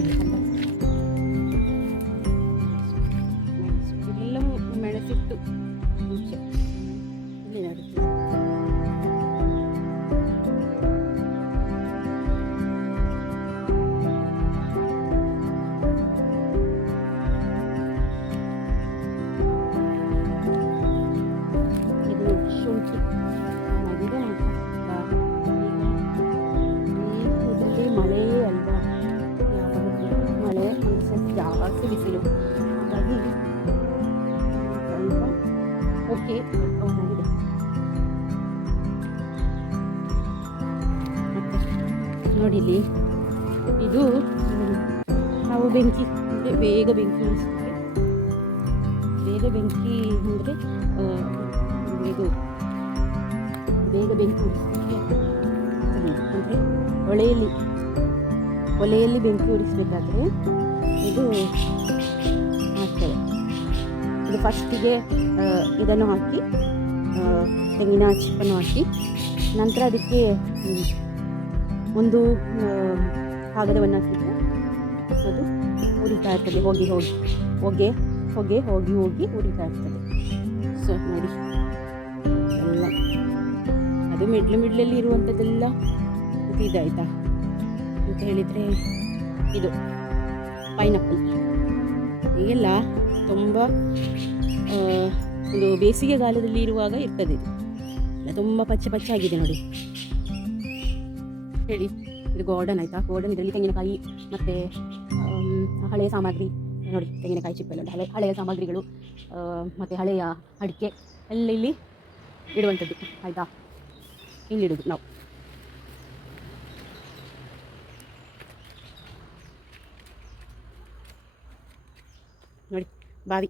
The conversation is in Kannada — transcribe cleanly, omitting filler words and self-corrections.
ಇದಿದೆ ಎಲ್ಲ ಮೆಣಸಿಟ್ಟು ಮುಂಚೆ ಇಲ್ಲಿ ನಡುತ್ತೆ. ಇದು ಶುಂಠಿ ಮಗಿದೆ ಇದರಲ್ಲಿ ಮಳೆಯೇ ಅಲ್ವಾ, ಯಾವಾಗಲೂ ಮಳೆ ಅನಿಸುತ್ತೆ, ಜಾಸ್ತಿ ಬಿಸಿಲು, ಹಾಗಾಗಿ ಸ್ವಲ್ಪ ಓಕೆ ಆಗಿದೆ. ಮತ್ತು ನೋಡಿ ಇಲ್ಲಿ ಇದು ನಾವು ಬೆಂಕಿ ಅಂದರೆ ಬೇಗ ಬೆಂಕಿ ಉಳಿಸೋಕ್ಕೆ, ಬೇಗ ಬೆಂಕಿ ಅಂದರೆ ಇದು ಬೇಗ ಬೆಂಕಿ ಉಳಿಸೋಕ್ಕೆ ಅಂದರೆ ಒಲೆಯಲ್ಲಿ ಬೆಂಕಿ ಉರಿಸಬೇಕಾದ್ರೆ ಇದು ಮಾಡ್ತೇವೆ. ಇದು ಫಸ್ಟಿಗೆ ಇದನ್ನು ಹಾಕಿ ತೆಂಗಿನ ಚಿಪ್ಪನ್ನು ಹಾಕಿ ನಂತರ ಅದಕ್ಕೆ ಒಂದು ಕಾಗದವನ್ನು ಹಾಕಿದರೆ ಅದು ಉರಿತಾ ಇರ್ತದೆ, ಹೊಗೆ ಹೋಗಿ ಉರಿತಾ ಇರ್ತದೆ. ಸೊ ನೋಡಿ ಎಲ್ಲ ಅದು ಮಿಡ್ಲಲ್ಲಿ ಇರುವಂಥದ್ದೆಲ್ಲ ಇದಾಯ್ತಾ ಅಂತ ಹೇಳಿದರೆ ಇದು ಪೈನಾಪಲ್. ಈಗೆಲ್ಲ ತುಂಬ ಒಂದು ಬೇಸಿಗೆಗಾಲದಲ್ಲಿ ಇರುವಾಗ ಇರ್ತದೆ, ಇದು ಎಲ್ಲ ತುಂಬ ಪಚ್ಚ ಆಗಿದೆ ನೋಡಿ ಹೇಳಿ. ಇದು ಗಾರ್ಡನ್ ಆಯಿತಾ, ಗಾರ್ಡನ್ ಇದರಲ್ಲಿ ತೆಂಗಿನಕಾಯಿ ಮತ್ತು ಹಳೆಯ ಸಾಮಗ್ರಿ ನೋಡಿ, ತೆಂಗಿನಕಾಯಿ ಚಿಪ್ಪೆಲ್ಲ ಹಳೆಯ ಸಾಮಗ್ರಿಗಳು ಮತ್ತು ಹಳೆಯ ಅಡಿಕೆ ಎಲ್ಲ ಇಲ್ಲಿ ಇಡುವಂಥದ್ದು ಆಯಿತಾ. ಇಲ್ಲಿಡುದು ನಾವು ನೋಡಿ ಬಾವಿ.